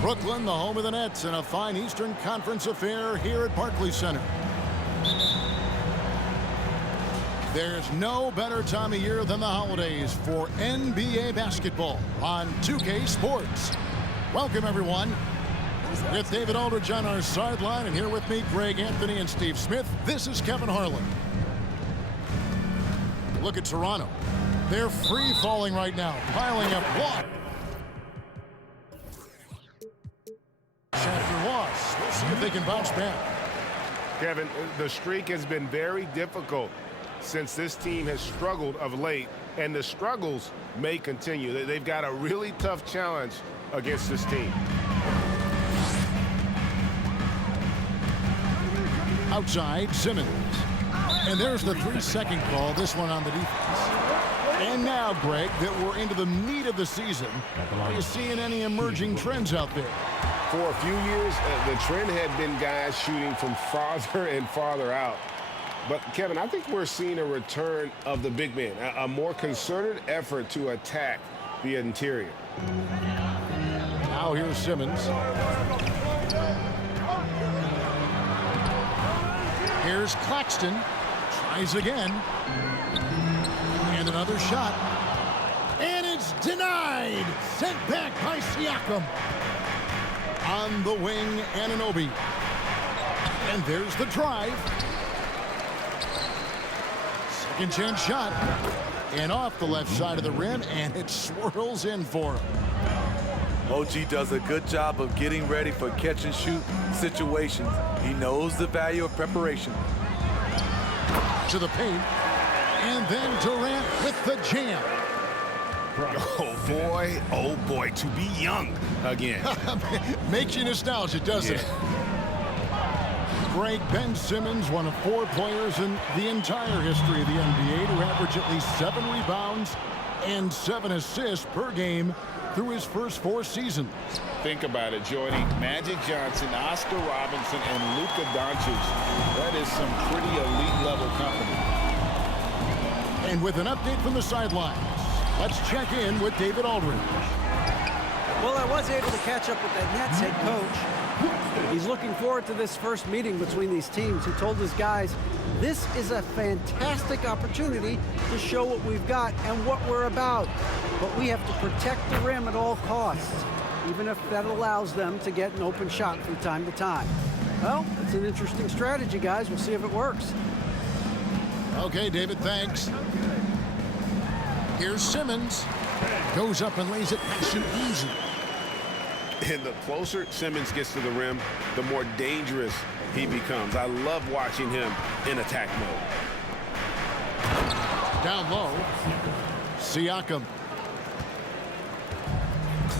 Brooklyn, the home of the Nets, in a fine Eastern Conference affair here at Barclays Center. There's no better time of year than the holidays for NBA basketball on 2K Sports. Welcome, everyone. With David Aldridge on our sideline, and here with me, Greg Anthony and Steve Smith, this is Kevin Harlan. Look at Toronto. They're free-falling right now, piling up one. After loss, we'll see if they can bounce back. Kevin, the streak has been very difficult since this team has struggled of late, and the struggles may continue. They've got a really tough challenge against this team. Outside, Simmons. And there's the 3-second call, this one on the defense. And now, Greg, that we're into the meat of the season, are you seeing any emerging trends out there? For a few years, the trend had been guys shooting from farther and farther out. But, Kevin, I think we're seeing a return of the big man, a more concerted effort to attack the interior. Now here's Simmons. Here's Claxton. Tries again. And another shot. And it's denied. Sent back by Siakam. On the wing, Anunoby. And there's the drive. Second chance shot. And off the left side of the rim, and it swirls in for him. OG does a good job of getting ready for catch-and-shoot situations. He knows the value of preparation. To the paint. And then Durant with the jam. Oh boy, to be young again. Makes you nostalgic, doesn't it? Greg, Ben Simmons, one of 4 players in the entire history of the NBA to average at least 7 rebounds and 7 assists per game through his first 4 seasons. Think about it, joining Magic Johnson, Oscar Robinson, and Luka Doncic. That is some pretty elite-level company. And with an update from the sidelines, let's check in with David Aldridge. Well, I was able to catch up with that Nets head coach. He's looking forward to this first meeting between these teams. He told his guys, this is a fantastic opportunity to show what we've got and what we're about. But we have to protect the rim at all costs, even if that allows them to get an open shot from time to time. Well, it's an interesting strategy, guys. We'll see if it works. Okay, David, thanks. Here's Simmons. Goes up and lays it nice and easy. And the closer Simmons gets to the rim, the more dangerous he becomes. I love watching him in attack mode. Down low. Siakam.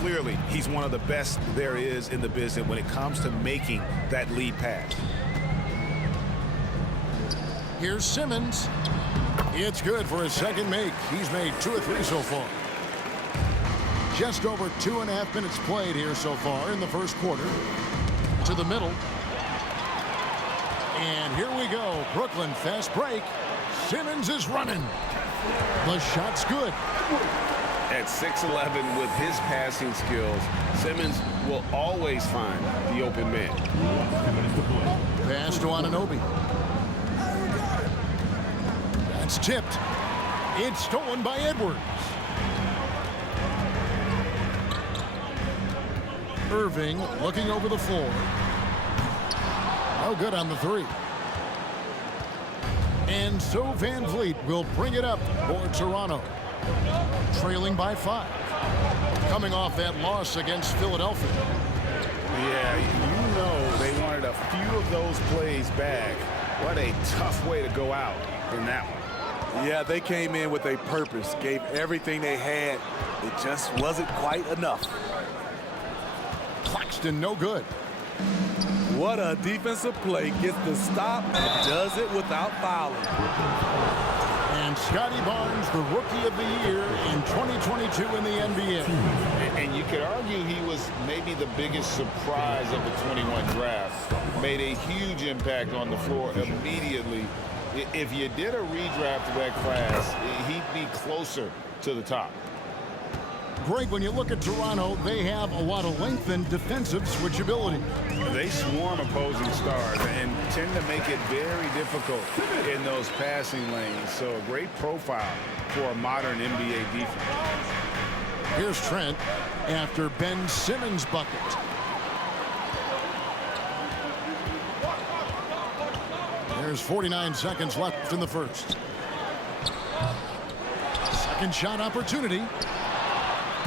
Clearly, he's one of the best there is in the business when it comes to making that lead pass. Here's Simmons. It's good for his second make. He's made 2 or 3 so far. Just over 2.5 minutes played here so far in the first quarter. To the middle. And here we go. Brooklyn fast break. Simmons is running. The shot's good. At 6'11", with his passing skills, Simmons will always find the open man. Pass to Anunoby. That's tipped. It's stolen by Edwards. Irving looking over the floor. No good on the 3. And so Van Vliet will bring it up for Toronto. Trailing by 5. Coming off that loss against Philadelphia. Yeah, you know they wanted a few of those plays back. What a tough way to go out in that one. Yeah, they came in with a purpose, gave everything they had. It just wasn't quite enough. Claxton, no good. What a defensive play. Gets the stop and does it without fouling. And Scotty Barnes, the Rookie of the Year in 2022 in the NBA. And you could argue he was maybe the biggest surprise of the 21 draft. Made a huge impact on the floor immediately. If you did a redraft of that class, he'd be closer to the top. Greg, when you look at Toronto, they have a lot of length and defensive switchability. They swarm opposing stars and tend to make it very difficult in those passing lanes. So a great profile for a modern NBA defense. Here's Trent after Ben Simmons' bucket. There's 49 seconds left in the first. Second shot opportunity.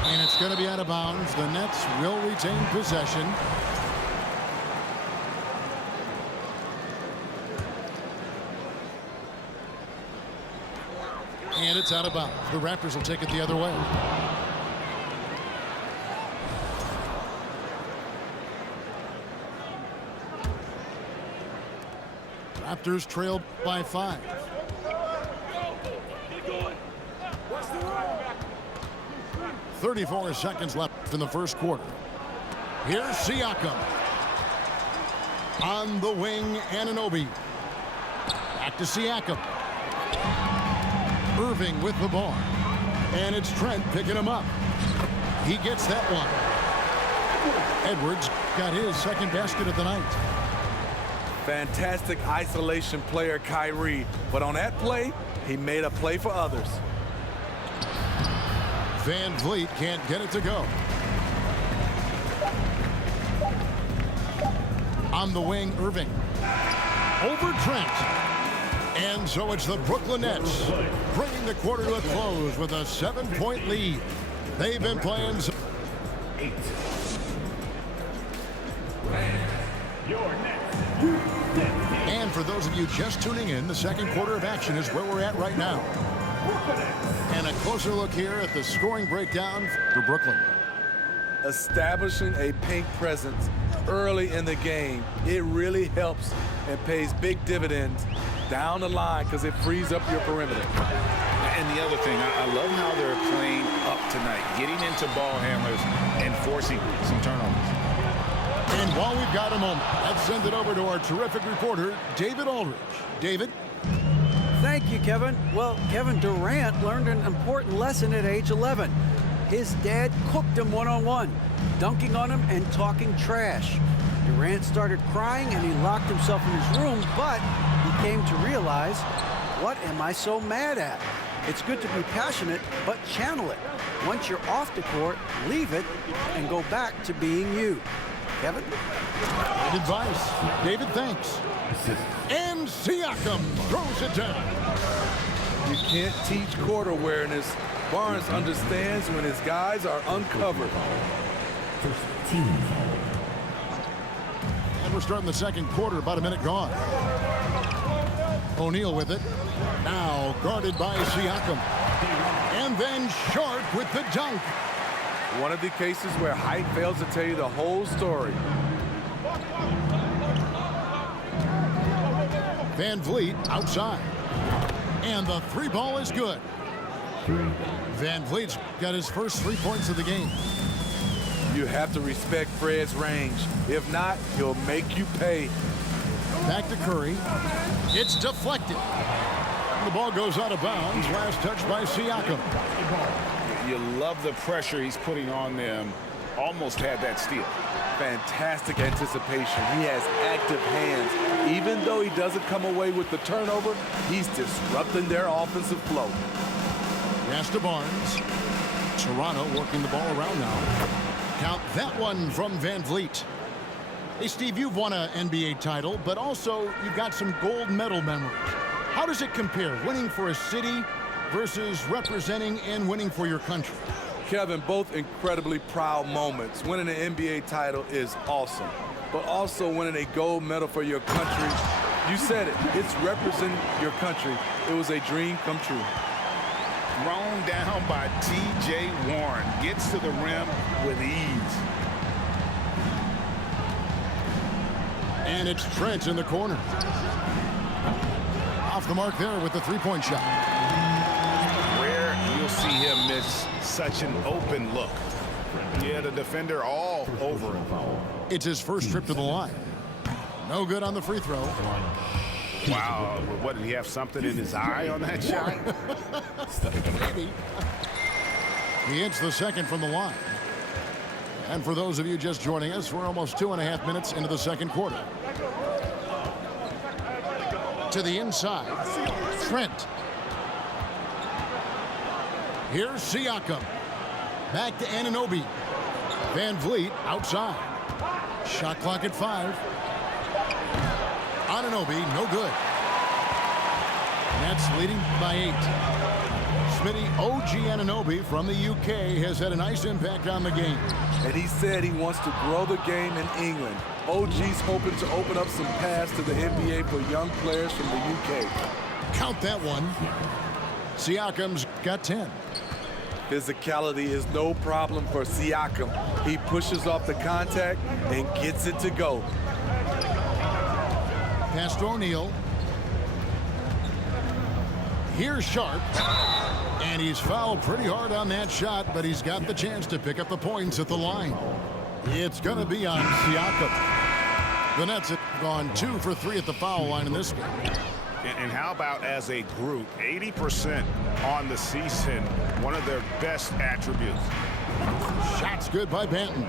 And it's going to be out of bounds. The Nets will retain possession. And it's out of bounds. The Raptors will take it the other way. Raptors trailed by 5. 34 seconds left in the first quarter. Here's Siakam. On the wing, Anunoby. Back to Siakam. Irving with the ball. And it's Trent picking him up. He gets that one. Edwards got his second basket of the night. Fantastic isolation player, Kyrie. But on that play, he made a play for others. Van Vliet can't get it to go. On the wing, Irving. Over Trent. And so it's the Brooklyn Nets bringing the quarter to a close with a 7-point lead. They've been playing. And for those of you just tuning in, the second quarter of action is where we're at right now. And a closer look here at the scoring breakdown for Brooklyn. Establishing a pink presence early in the game, it really helps and pays big dividends down the line because it frees up your perimeter. And the other thing, I love how they're playing up tonight, getting into ball handlers and forcing some turnovers. And while we've got a moment, let's send it over to our terrific reporter, David Aldridge. David? Thank you, Kevin. Well, Kevin Durant learned an important lesson at age 11. His dad cooked him one-on-one, dunking on him and talking trash. Durant started crying and he locked himself in his room, but he came to realize, what am I so mad at? It's good to be passionate, but channel it. Once you're off the court, leave it and go back to being you. Kevin? Good advice. David, thanks. And Siakam throws it down. You can't teach court awareness. Barnes understands when his guys are uncovered. And we're starting the second quarter, about a minute gone. O'Neal with it. Now guarded by Siakam. And then Sharp with the dunk. One of the cases where height fails to tell you the whole story. Van Vliet outside. And the three ball is good. Van Vliet's got his first 3 points of the game. You have to respect Fred's range. If not, he'll make you pay. Back to Curry. It's deflected. The ball goes out of bounds. Last touch by Siakam. You love the pressure he's putting on them. Almost had that steal. Fantastic anticipation. He has active hands. Even though he doesn't come away with the turnover, he's disrupting their offensive flow. Pass to Barnes. Toronto working the ball around now. Count that one from Van Vliet. Hey, Steve, you've won an NBA title, but also you've got some gold medal memories. How does it compare, winning for a city versus representing and winning for your country? Kevin, both incredibly proud moments. Winning an NBA title is awesome, but also winning a gold medal for your country, you said it, it's representing your country. It was a dream come true. Thrown down by T.J. Warren. Gets to the rim with ease. And it's Trent in the corner. Off the mark there with the three-point shot. Rare you'll see him miss such an open look. Yeah, the defender all over him. It's his first trip to the line. No good on the free throw. Wow, what, did he have something in his eye on that shot? Maybe. He hits the second from the line. And for those of you just joining us, we're almost 2.5 minutes into the second quarter. To the inside, Trent. Here's Siakam. Back to Anunoby. Van Vliet outside. Shot clock at 5. Anunoby, no good. Nets leading by 8. Smitty, OG Anunoby from the UK has had a nice impact on the game. And he said he wants to grow the game in England. OG's hoping to open up some paths to the NBA for young players from the UK. Count that one. Siakam's got 10. Physicality is no problem for Siakam. He pushes off the contact and gets it to go. Pass to O'Neal. Here's Sharp. And he's fouled pretty hard on that shot, but he's got the chance to pick up the points at the line. It's going to be on Siakam. The Nets have gone 2 for 3 at the foul line in this game. And how about as a group, 80% on the season, one of their best attributes. Shots good by Banton.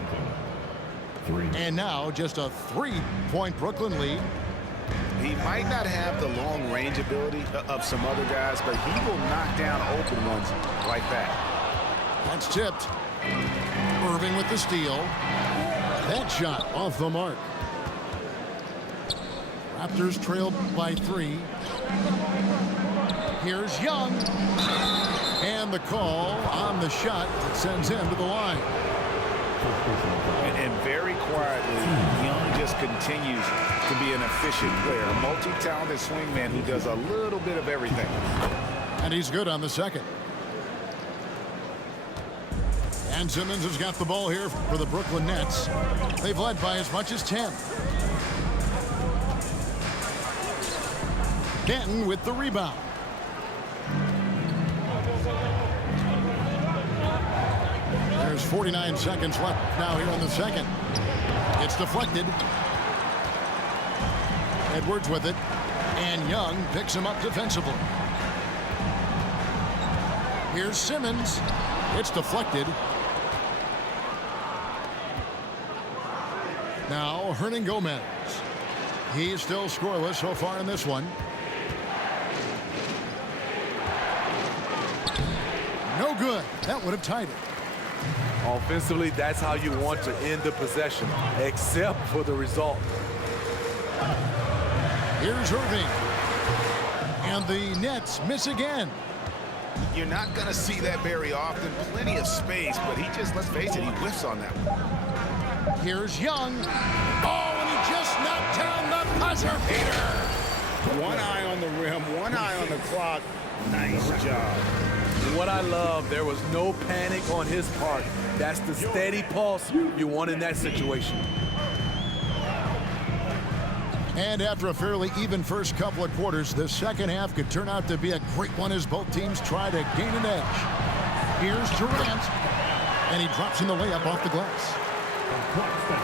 And now just a 3-point Brooklyn lead. He might not have the long range ability of some other guys, but he will knock down open ones like that. That's tipped. Irving with the steal. That shot off the mark. Raptors trailed by 3. Here's Young. And the call on the shot that sends him to the line. And very quietly, Young just continues to be an efficient player, a multi-talented swingman who does a little bit of everything. And he's good on the second. And Simmons has got the ball here for the Brooklyn Nets. They've led by as much as 10. Denton with the rebound. There's 49 seconds left now here in the second. It's deflected. Edwards with it. And Young picks him up defensively. Here's Simmons. It's deflected. Now Hernangomez. He's still scoreless so far in this one. No good. That would have tied it. Offensively, that's how you want to end the possession, except for the result. Here's Irving. And the Nets miss again. You're not going to see that very often. Plenty of space, but he just, let's face it, he whiffs on that one. Here's Young. Oh, and he just knocked down the buzzer beater. One eye on the rim, one eye on the clock. Nice job. What I love, there was no panic on his part. That's the steady pulse you want in that situation. And after a fairly even first couple of quarters, the second half could turn out to be a great one as both teams try to gain an edge. Here's Durant, and he drops in the layup off the glass.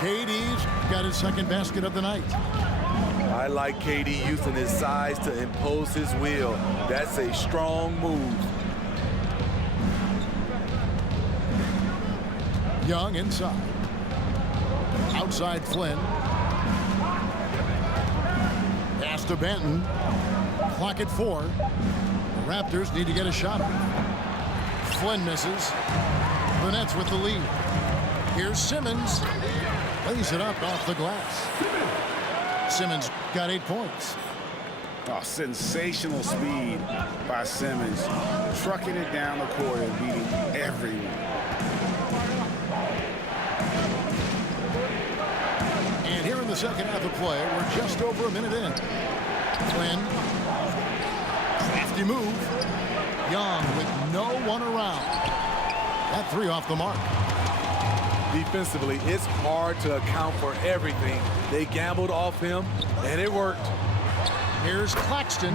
KD's got his second basket of the night. I like KD using his size to impose his will. That's a strong move. Young inside. Outside Flynn. Pass to Banton. Clock at 4. The Raptors need to get a shot. Flynn misses. The Nets with the lead. Here's Simmons. Lays it up off the glass. Simmons got 8 points. Oh, sensational speed by Simmons. Trucking it down the court and beating everyone. And here in the second half of play, we're just over a minute in. Flynn. Crafty move. Young with no one around. That 3 off the mark. Defensively, it's hard to account for everything. They gambled off him, and it worked. Here's Claxton.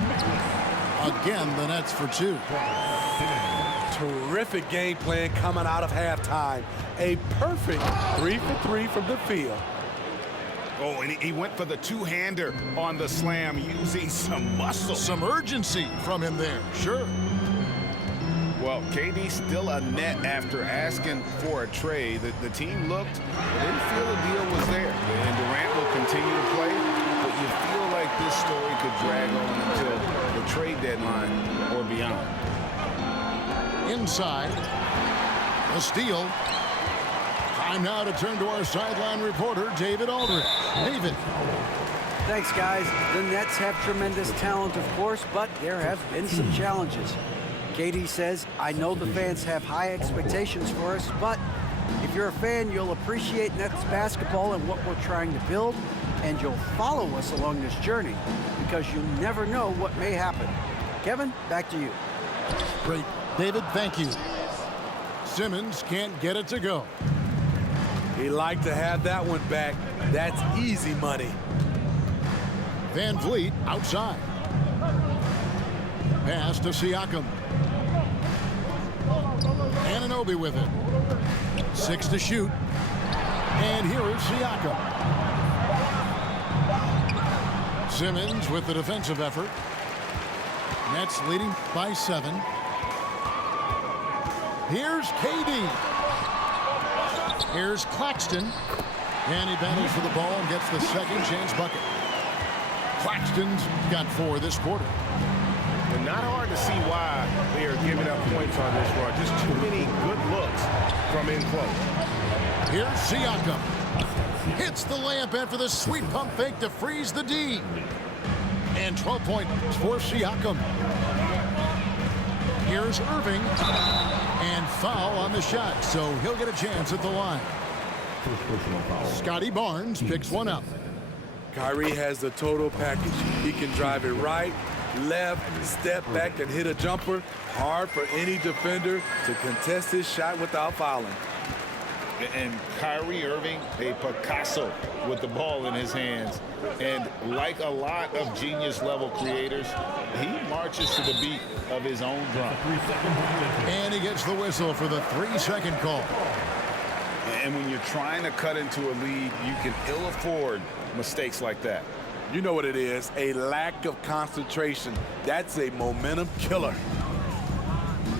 Again, the Nets for 2. Terrific game plan coming out of halftime. A perfect 3 for 3 from the field. Oh, and he went for the two-hander on the slam using some muscle. Some urgency from him there, sure. Well, KD still a net after asking for a trade. The team looked, but didn't feel the deal was there. And Durant will continue to play, but you feel like this story could drag on until the trade deadline or beyond. Inside, a steal. Time now to turn to our sideline reporter, David Aldridge. David. Thanks, guys. The Nets have tremendous talent, of course, but there have been some challenges. KD says, I know the fans have high expectations for us, but if you're a fan, you'll appreciate Nets basketball and what we're trying to build, and you'll follow us along this journey because you never know what may happen. Kevin, back to you. Great. David, thank you. Simmons can't get it to go. He'd like to have that one back. That's easy money. Van Vliet outside. Pass to Siakam. Anunoby with it. 6 to shoot. And here is Siakam. Simmons with the defensive effort. Nets leading by 7. Here's KD. Here's Claxton. And he battles for the ball and gets the second chance bucket. Claxton's got 4 this quarter. And not hard to see why they are giving up points on this run. Just too many good looks from in close. Here's Siakam. Hits the layup after the sweet pump fake to freeze the D. And 12 points for Siakam. Here's Irving. And foul on the shot, so he'll get a chance at the line. Scotty Barnes picks one up. Kyrie has the total package. He can drive it right, left, step back, and hit a jumper. Hard for any defender to contest his shot without fouling. And Kyrie Irving, a Picasso with the ball in his hands. And like a lot of genius-level creators, he marches to the beat of his own drum. And he gets the whistle for the 3-second call. And when you're trying to cut into a lead, you can ill afford mistakes like that. You know what it is, a lack of concentration. That's a momentum killer.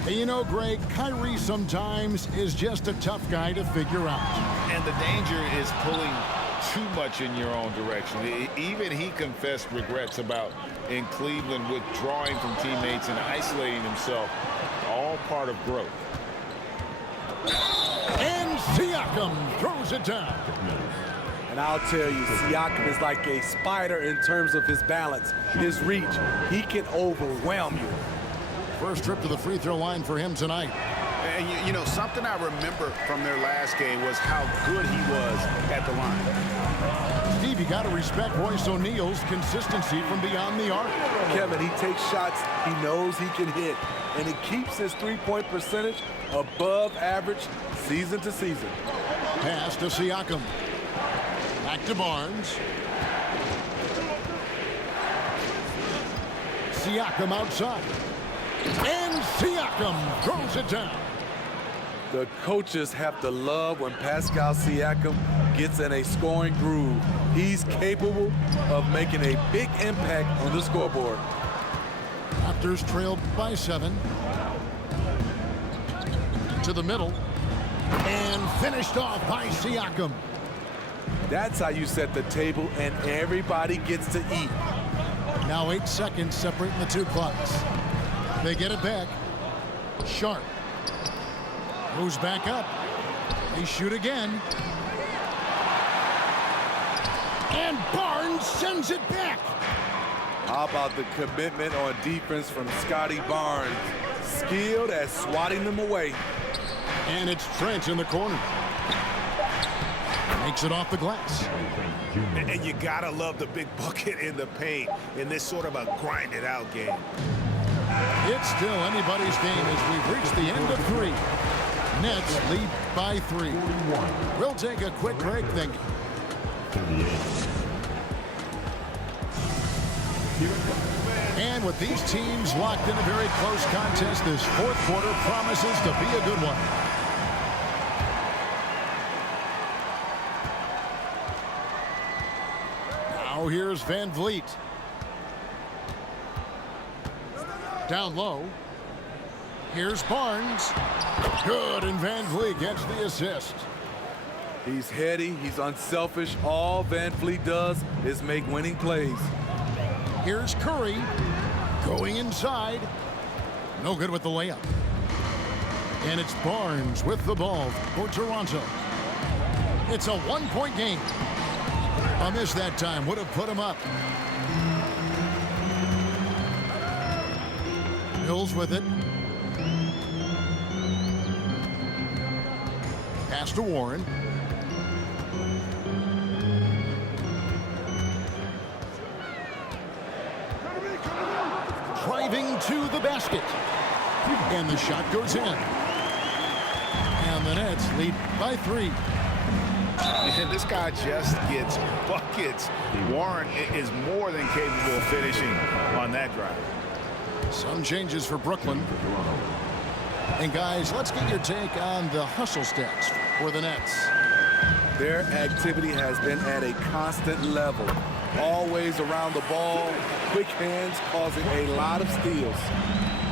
Hey, you know, Greg, Kyrie sometimes is just a tough guy to figure out. And the danger is pulling too much in your own direction. Even he confessed regrets about in Cleveland withdrawing from teammates and isolating himself. All part of growth. And Siakam throws it down. And I'll tell you, Siakam is like a spider in terms of his balance, his reach. He can overwhelm you. First trip to the free throw line for him tonight. And you know, something I remember from their last game was how good he was at the line. Steve, you got to respect Royce O'Neal's consistency from beyond the arc. Kevin, he takes shots he knows he can hit, and he keeps his three-point percentage above average season to season. Pass to Siakam. Back to Barnes. Siakam outside. And Siakam throws it down. The coaches have to love when Pascal Siakam gets in a scoring groove. He's capable of making a big impact on the scoreboard. Raptors trailed by 7. To the middle. And finished off by Siakam. That's how you set the table and everybody gets to eat. Now 8 seconds separating the two clocks. They get it back. Sharp. Moves back up. They shoot again. And Barnes sends it back. How about the commitment on defense from Scotty Barnes? Skilled at swatting them away. And it's Trent in the corner. Makes it off the glass. And you gotta love the big bucket in the paint in this sort of a grinded-out game. It's still anybody's game as we've reached the end of 3. Nets lead by 3. We'll take a quick break, then. And with these teams locked in a very close contest, this fourth quarter promises to be a good one. Now here's Van Vliet. Down low. Here's Barnes. Good, and Van Vliet gets the assist. He's heady, he's unselfish. All Van Vliet does is make winning plays. Here's Curry. Going inside. No good with the layup. And it's Barnes with the ball for Toronto. It's a one-point game. A miss that time would have put him up. Mills with it. Pass to Warren. Driving to the basket. And the shot goes in. And the Nets lead by 3. And this guy just gets buckets. Warren is more than capable of finishing on that drive. Some changes for Brooklyn. And guys, let's get your take on the hustle stats for the Nets. Their activity has been at a constant level. Always around the ball, quick hands causing a lot of steals.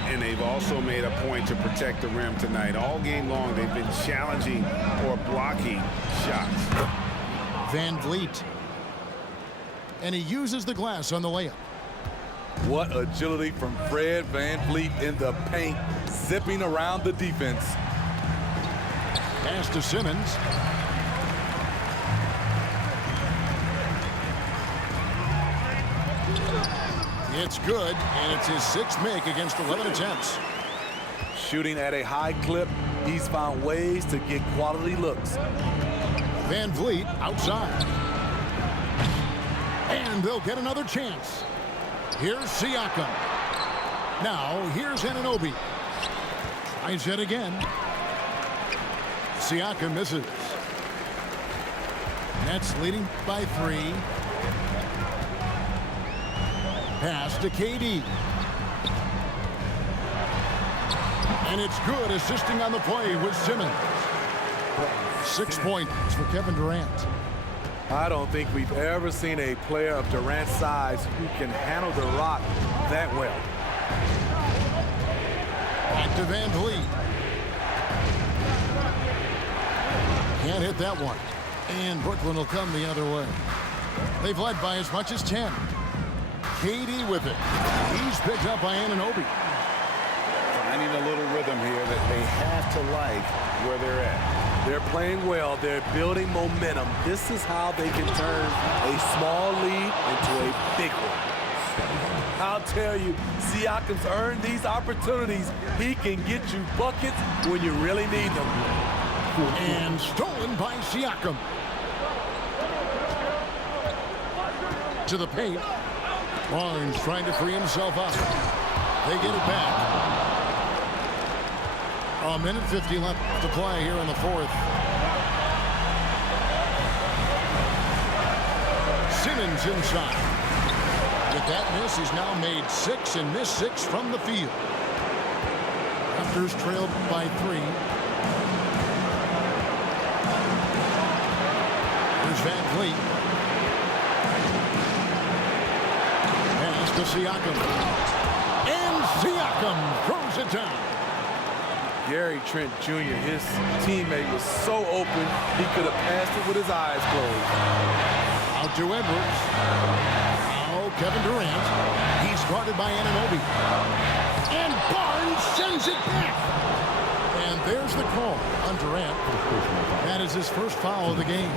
And they've also made a point to protect the rim tonight. All game long, they've been challenging or blocking shots. Van Vliet. And he uses the glass on the layup. What agility from Fred Van Vliet in the paint, zipping around the defense. Pass to Simmons. It's good, and it's his 6th make against 11 attempts. Shooting at a high clip, he's found ways to get quality looks. Van Vliet outside. And they'll get another chance. Here's Siakam. Now, here's Anunoby. Tries it again. Siakam misses. Nets leading by 3. Pass to KD. And it's good, assisting on the play with Simmons. 6 points for Kevin Durant. I don't think we've ever seen a player of Durant's size who can handle the rock that well. Back to Van Vliet. Can't hit that one. And Brooklyn will come the other way. They've led by as much as 10. KD with it. He's picked up by Anunoby. Finding a little rhythm here that they have to like where they're at. They're playing well. They're building momentum. This is how they can turn a small lead into a big one. I'll tell you, Siakam's earned these opportunities. He can get you buckets when you really need them. And stolen by Siakam. To the paint. Barnes trying to free himself up. They get it back. A minute 50 left to play here in the 4th. Simmons inside. With that miss, he's now made 6 and missed 6 from the field. Raptors trailed by 3. Here's Van Vliet. Pass to Siakam. And Siakam throws it down. Gary Trent Jr., his teammate, was so open, he could have passed it with his eyes closed. Out to Edwards. Now Kevin Durant. He's guarded by Anunoby. And Barnes sends it back. And there's the call on Durant. That is his first foul of the game.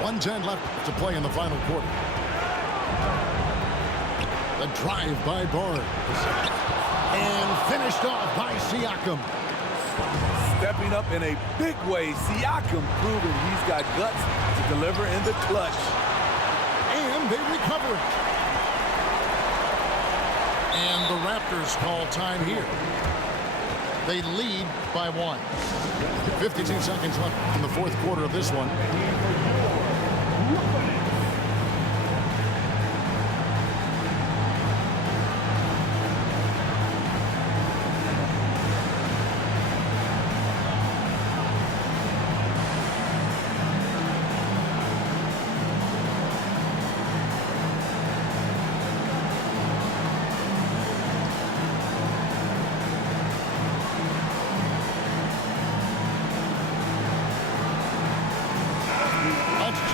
.110 left to play in the final quarter. The drive by Barnes. And finished off by Siakam. Stepping up in a big way, Siakam proving he's got guts to deliver in the clutch. And they recover it. And the Raptors call time here. They lead by 1. 52 seconds left in the 4th quarter of this one.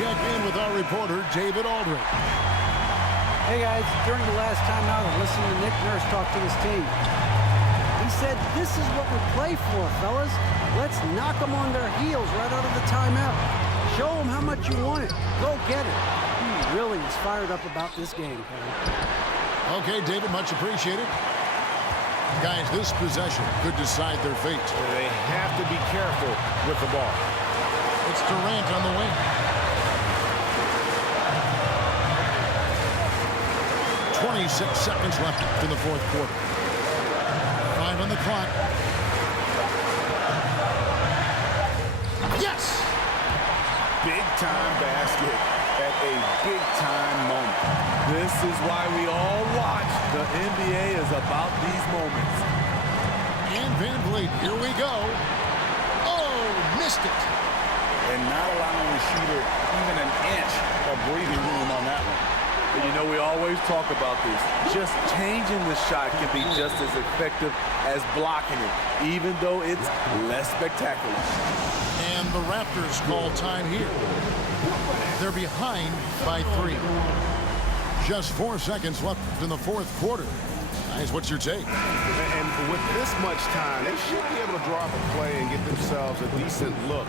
check in with our reporter, David Aldridge. Hey guys, during the last timeout, I listened to Nick Nurse talk to his team. He said, this is what we play for, fellas. Let's knock them on their heels right out of the timeout. Show them how much you want it. Go get it. He really is fired up about this game, Kevin. Okay, David, much appreciated. Guys, this possession could decide their fate. They have to be careful with the ball. It's Durant on the wing. 26 seconds left in the fourth quarter. 5 on the clock. Yes! Big-time basket at a big-time moment. This is why we all watch. The NBA is about these moments. And Van Vliet, here we go. Oh, missed it. And not allowing the shooter even an inch of breathing room on that one. And you know, we always talk about this. Just changing the shot can be just as effective as blocking it, even though it's less spectacular. And the Raptors call time here. They're behind by 3. Just 4 seconds left in the fourth quarter. Guys, what's your take? And with this much time, they should be able to draw up a play and get themselves a decent look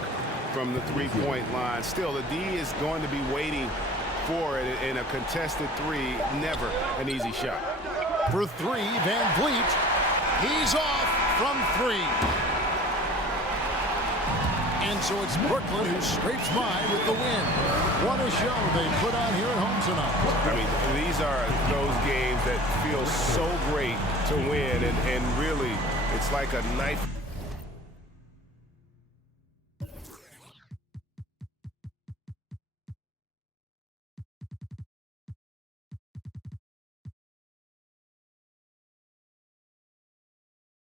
from the three-point line. Still, the D is going to be waiting for it in a contested 3. Never an easy shot. For 3, Van Vliet. He's off from 3. And so it's Brooklyn who scrapes by with the win. What a show they put on here at home tonight. I mean, these are those games that feel so great to win, and really, it's like a knife.